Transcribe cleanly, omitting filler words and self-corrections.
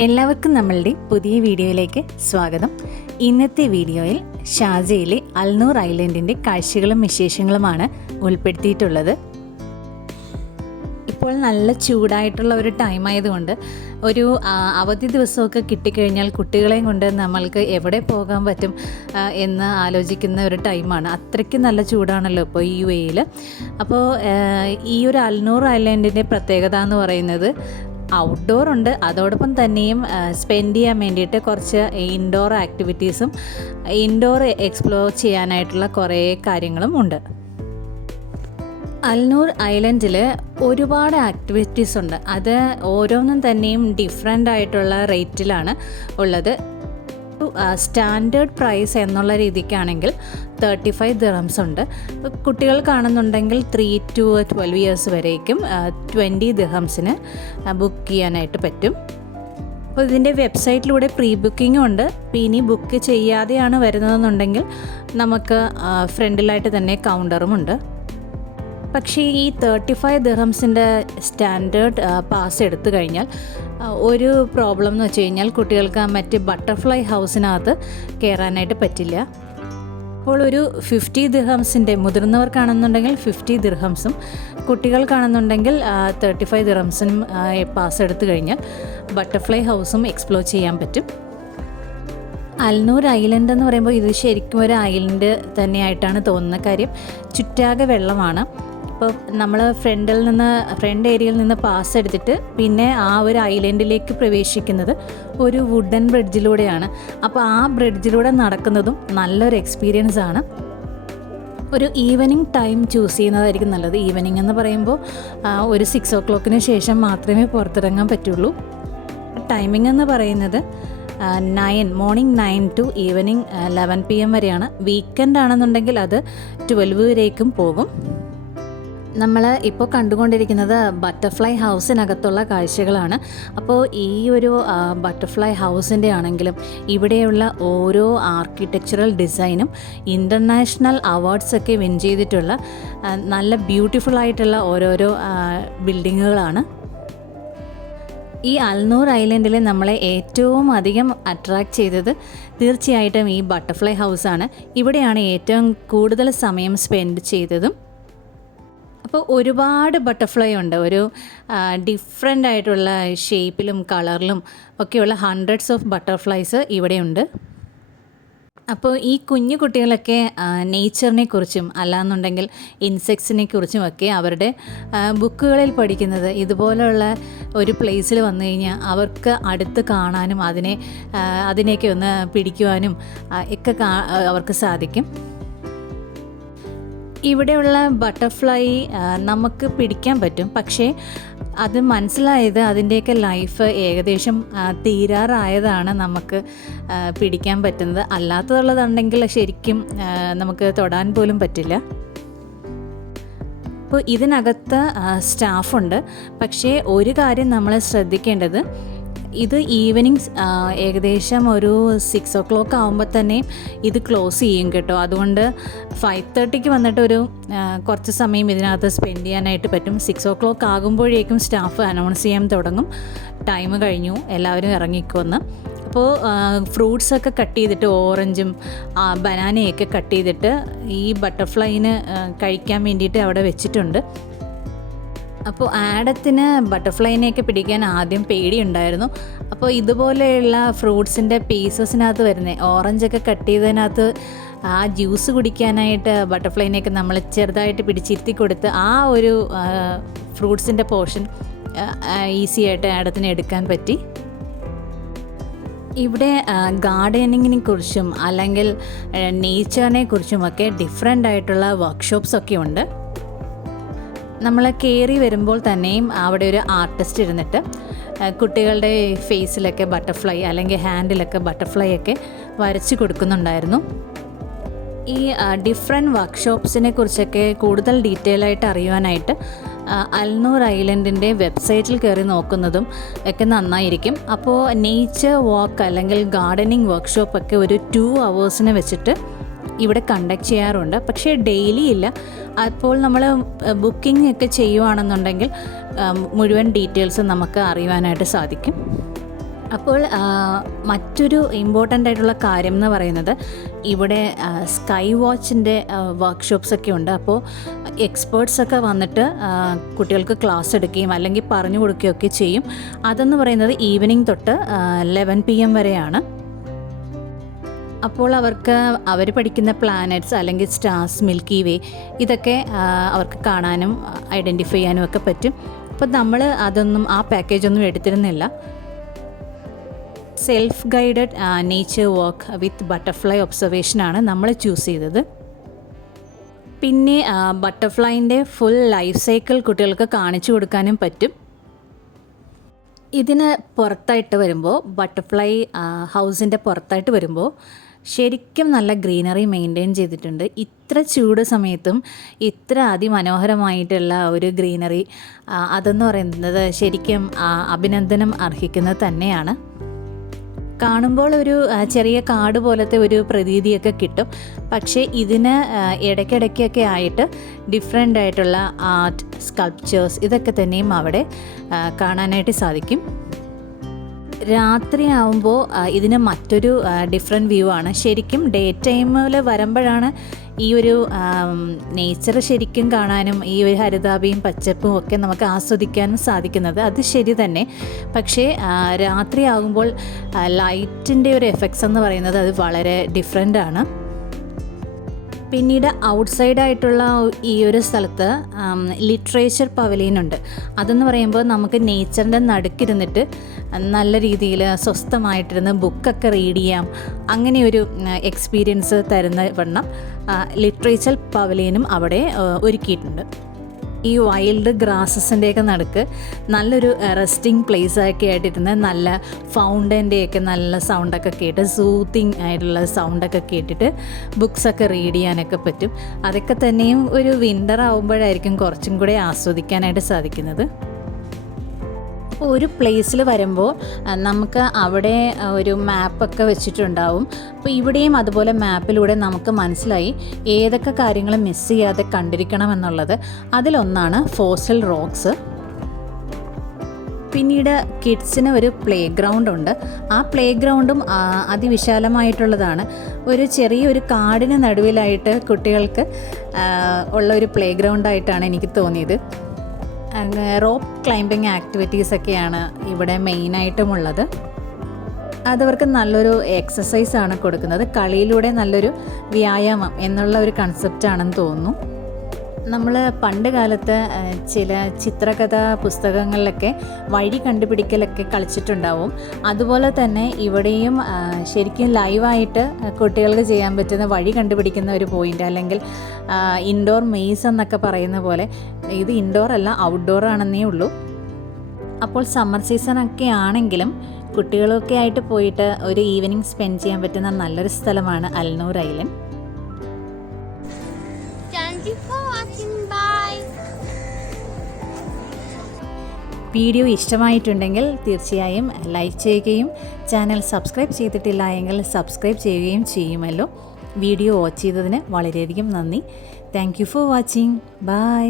എല്ലാവർക്കും നമ്മളുടെ പുതിയ വീഡിയോയിലേക്ക് സ്വാഗതം. ഇന്നത്തെ വീഡിയോയിൽ ഷാർജയിലെ അൽനൂർ ഐലൻഡിൻ്റെ കാഴ്ചകളും വിശേഷങ്ങളുമാണ് ഉൾപ്പെടുത്തിയിട്ടുള്ളത്. ഇപ്പോൾ നല്ല ചൂടായിട്ടുള്ള ഒരു ടൈം ആയതുകൊണ്ട് ഒരു അവധി ദിവസമൊക്കെ കിട്ടിക്കഴിഞ്ഞാൽ കുട്ടികളെയും കൊണ്ട് നമ്മൾക്ക് എവിടെ പോകാൻ പറ്റും എന്ന് ആലോചിക്കുന്ന ഒരു ടൈമാണ്. അത്രയ്ക്ക് നല്ല ചൂടാണല്ലോ ഇപ്പോൾ UAE-യിൽ. അപ്പോൾ ഈ ഒരു അൽനൂർ ഐലൻഡിൻ്റെ പ്രത്യേകത എന്ന് പറയുന്നത് ഔട്ട്ഡോർ ഉണ്ട്, അതോടൊപ്പം തന്നെയും സ്പെൻഡ് ചെയ്യാൻ വേണ്ടിയിട്ട് കുറച്ച് ഇൻഡോർ ആക്ടിവിറ്റീസും ഇൻഡോർ എക്സ്പ്ലോർ ചെയ്യാനായിട്ടുള്ള കുറേ കാര്യങ്ങളും ഉണ്ട്. അൽനൂർ ഐലൻഡിൽ ഒരുപാട് ആക്ടിവിറ്റീസ് ഉണ്ട്. അത് ഓരോന്നും തന്നെയും ഡിഫറെൻ്റ് ആയിട്ടുള്ള റേറ്റിലാണ് ഉള്ളത്. സ്റ്റാൻഡേർഡ് പ്രൈസ് എന്നുള്ള രീതിക്കാണെങ്കിൽ 35 ദിർഹംസ് ഉണ്ട്. കുട്ടികൾ കാണുന്നുണ്ടെങ്കിൽ 3 to 12 ഇയേഴ്സ് വരേക്കും 20 ദിർഹംസിന് ബുക്ക് ചെയ്യാനായിട്ട് പറ്റും. അപ്പോൾ ഇതിൻ്റെ വെബ്സൈറ്റിലൂടെ പ്രീ ബുക്കിങ്ങും ഉണ്ട്. ഇനി ബുക്ക് ചെയ്യാതെയാണ് വരുന്നതെന്നുണ്ടെങ്കിൽ നമുക്ക് ഫ്രണ്ടിലായിട്ട് തന്നെ കൗണ്ടറും ഉണ്ട്. പക്ഷേ ഈ 35 ദിർഹംസിൻ്റെ സ്റ്റാൻഡേർഡ് പാസ് എടുത്തു കഴിഞ്ഞാൽ ഒരു പ്രോബ്ലം എന്ന് വെച്ച് കഴിഞ്ഞാൽ കുട്ടികൾക്ക് മറ്റ് ബട്ടർഫ്ലൈ ഹൗസിനകത്ത് കയറാനായിട്ട് പറ്റില്ല. അപ്പോൾ ഒരു 50 ദിർഹംസിൻ്റെ മുതിർന്നവർക്കാണെന്നുണ്ടെങ്കിൽ 50 ദിർഹംസും കുട്ടികൾക്കാണെന്നുണ്ടെങ്കിൽ 35 ദിർഹംസിനും പാസ് എടുത്തു കഴിഞ്ഞാൽ ബട്ടർഫ്ലൈ ഹൗസും എക്സ്പ്ലോർ ചെയ്യാൻ പറ്റും. അൽനൂർ ഐലൻഡ് എന്ന് പറയുമ്പോൾ ഇത് ശരിക്കും ഒരു ഐലൻഡ് തന്നെയായിട്ടാണ് തോന്നുന്ന. കാര്യം ചുറ്റാകെ വെള്ളമാണ്. അപ്പോൾ നമ്മൾ ഫ്രണ്ട് ഏരിയയിൽ നിന്ന് പാസ് എടുത്തിട്ട് പിന്നെ ആ ഒരു ഐലൻഡിലേക്ക് പ്രവേശിക്കുന്നത് ഒരു വുഡൻ ബ്രിഡ്ജിലൂടെയാണ്. അപ്പോൾ ആ ബ്രിഡ്ജിലൂടെ നടക്കുന്നതും നല്ലൊരു എക്സ്പീരിയൻസ് ആണ്. ഒരു ഈവനിങ് ടൈം ചൂസ് ചെയ്യുന്നതായിരിക്കും നല്ലത്. ഈവനിങ് എന്ന് പറയുമ്പോൾ ഒരു 6 o'clock ശേഷം മാത്രമേ പുറത്തിറങ്ങാൻ പറ്റുള്ളൂ. ടൈമിംഗ് എന്ന് പറയുന്നത് മോർണിംഗ് 9 to ഈവനിങ് 11 PM വരെയാണ്. വീക്കെൻഡ് ആണെന്നുണ്ടെങ്കിൽ അത് 12 വരേക്കും പോകും. നമ്മൾ ഇപ്പോൾ കണ്ടുകൊണ്ടിരിക്കുന്നത് ബട്ടർഫ്ലൈ ഹൗസിനകത്തുള്ള കാഴ്ചകളാണ്. അപ്പോൾ ഈ ഒരു ബട്ടർഫ്ലൈ ഹൗസിൻ്റെ ആണെങ്കിലും ഇവിടെയുള്ള ഓരോ ആർക്കിടെക്ചറൽ ഡിസൈനും ഇൻ്റർനാഷണൽ അവാർഡ്സൊക്കെ വിൻ ചെയ്തിട്ടുള്ള നല്ല ബ്യൂട്ടിഫുൾ ആയിട്ടുള്ള ഓരോരോ ബിൽഡിങ്ങുകളാണ്. ഈ അൽനൂർ ഐലൻഡിൽ നമ്മളെ ഏറ്റവും അധികം അട്രാക്റ്റ് ചെയ്തത് തീർച്ചയായിട്ടും ഈ ബട്ടർഫ്ലൈ ഹൗസാണ്. ഇവിടെയാണ് ഏറ്റവും കൂടുതൽ സമയം സ്പെൻഡ് ചെയ്തതും. അപ്പോൾ ഒരുപാട് ബട്ടർഫ്ലൈ ഉണ്ട്. ഒരു ഡിഫറെൻ്റ് ആയിട്ടുള്ള ഷേപ്പിലും കളറിലും ഒക്കെയുള്ള ഹൺഡ്രഡ്സ് ഓഫ് ബട്ടർഫ്ലൈസ് ഇവിടെയുണ്ട്. അപ്പോൾ ഈ കുഞ്ഞു കുട്ടികളൊക്കെ നേച്ചറിനെ കുറിച്ചും അല്ലാന്നുണ്ടെങ്കിൽ ഇൻസെക്ട്സിനെ കുറിച്ചുമൊക്കെ അവരുടെ ബുക്കുകളിൽ പഠിക്കുന്നത് ഇതുപോലെയുള്ള ഒരു പ്ലേസിൽ വന്നു കഴിഞ്ഞാൽ അവർക്ക് അടുത്ത് കാണാനും അതിനെയൊക്കെ ഒന്ന് പിടിക്കുവാനും ഒക്കെ അവർക്ക് സാധിക്കും. ഇവിടെയുള്ള ബട്ടർഫ്ലൈ നമുക്ക് പിടിക്കാൻ പറ്റും. പക്ഷേ അത് മനസ്സിലായത് അതിൻ്റെയൊക്കെ ലൈഫ് ഏകദേശം തീരാറായതാണ് നമുക്ക് പിടിക്കാൻ പറ്റുന്നത്. അല്ലാത്തതുള്ളതുണ്ടെങ്കിൽ ശരിക്കും നമുക്ക് തൊടാൻ പോലും പറ്റില്ല. അപ്പോൾ ഇതിനകത്ത് സ്റ്റാഫുണ്ട്. പക്ഷേ ഒരു കാര്യം നമ്മൾ ശ്രദ്ധിക്കേണ്ടത്, ഇത് ഈവനിങ് ഏകദേശം ഒരു 6 o'clock ആകുമ്പോൾ തന്നെ ഇത് ക്ലോസ് ചെയ്യും കേട്ടോ. അതുകൊണ്ട് 5:30 വന്നിട്ട് ഒരു കുറച്ച് സമയം ഇതിനകത്ത് സ്പെൻഡ് ചെയ്യാനായിട്ട് പറ്റും. 6 o'clock ആകുമ്പോഴേക്കും സ്റ്റാഫ് അനൗൺസ് ചെയ്യാൻ തുടങ്ങും, ടൈം കഴിഞ്ഞു, എല്ലാവരും ഇറങ്ങിക്കുമെന്ന്. അപ്പോൾ ഫ്രൂട്ട്സൊക്കെ കട്ട് ചെയ്തിട്ട്, ഓറഞ്ചും ബനാനയൊക്കെ കട്ട് ചെയ്തിട്ട് ഈ ബട്ടർഫ്ലൈന് കഴിക്കാൻ വേണ്ടിയിട്ട് അവിടെ വെച്ചിട്ടുണ്ട്. അപ്പോൾ ആഡത്തിന് ബട്ടർഫ്ലൈനെയൊക്കെ പിടിക്കാൻ ആദ്യം പേടിയുണ്ടായിരുന്നു. അപ്പോൾ ഇതുപോലെയുള്ള ഫ്രൂട്ട്സിൻ്റെ പീസസിനകത്ത് വരുന്നത് ഓറഞ്ചൊക്കെ കട്ട് ചെയ്തതിനകത്ത് ആ ജ്യൂസ് കുടിക്കാനായിട്ട് ബട്ടർഫ്ലൈനെയൊക്കെ നമ്മൾ ചെറുതായിട്ട് പിടിച്ചിരുത്തി കൊടുത്ത് ആ ഒരു ഫ്രൂട്ട്സിൻ്റെ പോർഷൻ ഈസി ആയിട്ട് ആഡത്തിന് എടുക്കാൻ പറ്റി. ഇവിടെ ഗാർഡനിങ്ങിനെ കുറിച്ചും അല്ലെങ്കിൽ നേച്ചറിനെ കുറിച്ചുമൊക്കെ ഡിഫറെൻ്റ് ആയിട്ടുള്ള വർക്ക്ഷോപ്സൊക്കെ ഉണ്ട്. നമ്മൾ കയറി വരുമ്പോൾ തന്നെയും അവിടെ ഒരു ആർട്ടിസ്റ്റ് ഇരുന്നിട്ട് കുട്ടികളുടെ ഫേസിലൊക്കെ ബട്ടർഫ്ലൈ അല്ലെങ്കിൽ ഹാൻഡിലൊക്കെ ബട്ടർഫ്ലൈ ഒക്കെ വരച്ച് കൊടുക്കുന്നുണ്ടായിരുന്നു. ഈ ഡിഫറെൻറ്റ് വർക്ക്ഷോപ്സിനെ കുറിച്ചൊക്കെ കൂടുതൽ ഡീറ്റെയിൽ ആയിട്ട് അറിയുവാനായിട്ട് അൽനൂർ ഐലൻഡിൻ്റെ വെബ്സൈറ്റിൽ കയറി നോക്കുന്നതും ഒക്കെ നന്നായിരിക്കും. അപ്പോൾ നേച്ചർ വാക്ക് അല്ലെങ്കിൽ ഗാർഡനിങ് വർക്ക്ഷോപ്പൊക്കെ ഒരു 2 hours വെച്ചിട്ട് ഇവിടെ കണ്ടക്ട് ചെയ്യാറുണ്ട്. പക്ഷേ ഡെയിലി ഇല്ല. അപ്പോൾ നമ്മൾ ബുക്കിംഗ് ഒക്കെ ചെയ്യുവാണെന്നുണ്ടെങ്കിൽ മുഴുവൻ ഡീറ്റെയിൽസ് നമുക്ക് അറിയുവാനായിട്ട് സാധിക്കും. അപ്പോൾ മറ്റൊരു ഇമ്പോർട്ടൻ്റ് ആയിട്ടുള്ള കാര്യം എന്ന് പറയുന്നത് ഇവിടെ സ്കൈ വാച്ചിൻ്റെ വർക്ക്ഷോപ്സൊക്കെ ഉണ്ട്. അപ്പോൾ എക്സ്പേർട്സൊക്കെ വന്നിട്ട് കുട്ടികൾക്ക് ക്ലാസ് എടുക്കുകയും അല്ലെങ്കിൽ പറഞ്ഞു കൊടുക്കുകയൊക്കെ ചെയ്യും. അതെന്ന് പറയുന്നത് ഈവനിങ് തൊട്ട് 11 PM വരെയാണ്. അപ്പോൾ അവർ പഠിക്കുന്ന പ്ലാനറ്റ്സ് അല്ലെങ്കിൽ സ്റ്റാർസ്, മിൽക്കി വേ, ഇതൊക്കെ അവർക്ക് കാണാനും ഐഡൻറ്റിഫൈ ചെയ്യാനും ഒക്കെ പറ്റും. അപ്പോൾ നമ്മൾ ആ പാക്കേജൊന്നും എടുത്തിരുന്നില്ല. Self guided nature walk with butterfly ഒബ്സർവേഷനാണ് നമ്മൾ ചൂസ് ചെയ്തത്. പിന്നെ ബട്ടർഫ്ലൈൻ്റെ ഫുൾ ലൈഫ് സൈക്കിൾ കുട്ടികൾക്ക് കാണിച്ചു കൊടുക്കാനും പറ്റും. ഇതിന് പുറത്തായിട്ട് വരുമ്പോൾ, ബട്ടർഫ്ലൈ ഹൗസിൻ്റെ പുറത്തായിട്ട് വരുമ്പോൾ ശരിക്കും നല്ല ഗ്രീനറി മെയിൻറ്റെയിൻ ചെയ്തിട്ടുണ്ട്. ഇത്ര ചൂട് സമയത്തും ഇത്ര അതിമനോഹരമായിട്ടുള്ള ഒരു ഗ്രീനറി, അതെന്ന് പറയുന്നത് ശരിക്കും അഭിനന്ദനം അർഹിക്കുന്നത് തന്നെയാണ്. കാണുമ്പോൾ ഒരു ചെറിയ കാട് പോലത്തെ ഒരു പ്രതീതിയൊക്കെ കിട്ടും. പക്ഷേ ഇതിന് ഇടയ്ക്കിടയ്ക്കൊക്കെ ആയിട്ട് ഡിഫറെൻ്റ് ആയിട്ടുള്ള ആർട്ട്, സ്കൾപ്ചേഴ്സ്, ഇതൊക്കെ തന്നെയും അവിടെ കാണാനായിട്ട് സാധിക്കും. രാത്രിയാവുമ്പോൾ ഇതിന് മറ്റൊരു ഡിഫറെൻറ്റ് വ്യൂ ആണ്. ശരിക്കും ഡേ ടൈമിൽ വരുമ്പോഴാണ് ഈ ഒരു നേച്ചർ ശരിക്കും കാണാനും ഈ ഒരു ഹരിതാഭയും പച്ചപ്പും ഒക്കെ നമുക്ക് ആസ്വദിക്കാനും സാധിക്കുന്നത്. അത് ശരി തന്നെ. പക്ഷേ രാത്രിയാകുമ്പോൾ ലൈറ്റിൻ്റെ ഒരു എഫക്ട്സ് എന്ന് പറയുന്നത് അത് വളരെ ഡിഫറെൻ്റ് ആണ്. പിന്നീട് ഔട്ട്സൈഡായിട്ടുള്ള ഈ ഒരു സ്ഥലത്ത് ലിറ്ററേച്ചർ പവലിയൻ ഉണ്ട്. അതെന്ന് പറയുമ്പോൾ നമുക്ക് നേച്ചറിൻ്റെ നടുക്കിരുന്നിട്ട് നല്ല രീതിയിൽ സ്വസ്ഥമായിട്ടിരുന്ന് ബുക്കൊക്കെ റീഡ് ചെയ്യാം. അങ്ങനെയൊരു എക്സ്പീരിയൻസ് തരുന്ന വണ്ണം ലിറ്ററേച്ചർ പവലിയനും അവിടെ ഒരുക്കിയിട്ടുണ്ട്. ഈ വൈൽഡ് ഗ്രാസസിൻ്റെയൊക്കെ നടുക്ക് നല്ലൊരു റെസ്റ്റിംഗ് പ്ലേസൊക്കെ ആയിട്ടിരുന്ന് നല്ല ഫൗണ്ടൻ്റെയൊക്കെ നല്ല സൗണ്ടൊക്കെ കേട്ട് സൂത്തിങ് ആയിട്ടുള്ള സൗണ്ടൊക്കെ കേട്ടിട്ട് ബുക്സൊക്കെ റീഡ് ചെയ്യാനൊക്കെ പറ്റും. അതൊക്കെ തന്നെയും ഒരു വിൻ്റർ ആകുമ്പോഴായിരിക്കും കുറച്ചും കൂടെ ആസ്വദിക്കാനായിട്ട് സാധിക്കുന്നത്. അപ്പോൾ ഒരു പ്ലേസിൽ വരുമ്പോൾ നമുക്ക് അവിടെ ഒരു മാപ്പൊക്കെ വെച്ചിട്ടുണ്ടാവും. അപ്പോൾ ഇവിടെയും അതുപോലെ മാപ്പിലൂടെ നമുക്ക് മനസ്സിലായി ഏതൊക്കെ കാര്യങ്ങൾ മിസ് ചെയ്യാതെ കണ്ടിരിക്കണം എന്നുള്ളത്. അതിലൊന്നാണ് ഫോസിൽ റോക്സ്. പിന്നീട് കിഡ്സിന് ഒരു പ്ലേ ഗ്രൗണ്ട് ഉണ്ട്. ആ പ്ലേ ഗ്രൗണ്ടും അതിവിശാലമായിട്ടുള്ളതാണ്. ഒരു ചെറിയൊരു കാടിന് നടുവിലായിട്ട് കുട്ടികൾക്ക് ഉള്ള ഒരു പ്ലേ ഗ്രൗണ്ടായിട്ടാണ് എനിക്ക് തോന്നിയത്. റോപ്പ് ക്ലൈംബിങ് ആക്ടിവിറ്റീസൊക്കെയാണ് ഇവിടെ മെയിനായിട്ടുമുള്ളത്. അതവർക്ക് നല്ലൊരു എക്സസൈസാണ് കൊടുക്കുന്നത്. കളിയിലൂടെ നല്ലൊരു വ്യായാമം എന്നുള്ള ഒരു കൺസെപ്റ്റാണെന്ന് തോന്നുന്നു. നമ്മൾ പണ്ട് കാലത്ത് ചില ചിത്രകഥാ പുസ്തകങ്ങളിലൊക്കെ വഴി കണ്ടുപിടിക്കലൊക്കെ കളിച്ചിട്ടുണ്ടാവും. അതുപോലെ തന്നെ ഇവിടെയും ശരിക്കും ലൈവായിട്ട് കുട്ടികൾക്ക് ചെയ്യാൻ പറ്റുന്ന വഴി കണ്ടുപിടിക്കുന്ന ഒരു പോയിൻ്റ്, അല്ലെങ്കിൽ ഇൻഡോർ മെയ്സ് എന്നൊക്കെ പറയുന്ന പോലെ, ഇത് ഇൻഡോർ അല്ല ഔട്ട്ഡോർ ആണെന്നേ ഉള്ളൂ. അപ്പോൾ സമ്മർ സീസണൊക്കെ ആണെങ്കിലും കുട്ടികളൊക്കെ ആയിട്ട് പോയിട്ട് ഒരു ഈവനിങ് സ്പെൻഡ് ചെയ്യാൻ പറ്റുന്ന നല്ലൊരു സ്ഥലമാണ് അൽനൂർ ഐലൻഡ്. വീഡിയോ ഇഷ്ടമായിട്ടുണ്ടെങ്കിൽ തീർച്ചയായും ലൈക്ക് ചെയ്യുകയും ചാനൽ സബ്സ്ക്രൈബ് ചെയ്തിട്ടില്ല എങ്കിൽ സബ്സ്ക്രൈബ് ചെയ്യുകയും ചെയ്യുമല്ലോ. വീഡിയോ വാച്ച് ചെയ്തതിന് വളരെയധികം നന്ദി. Thank you for watching. By.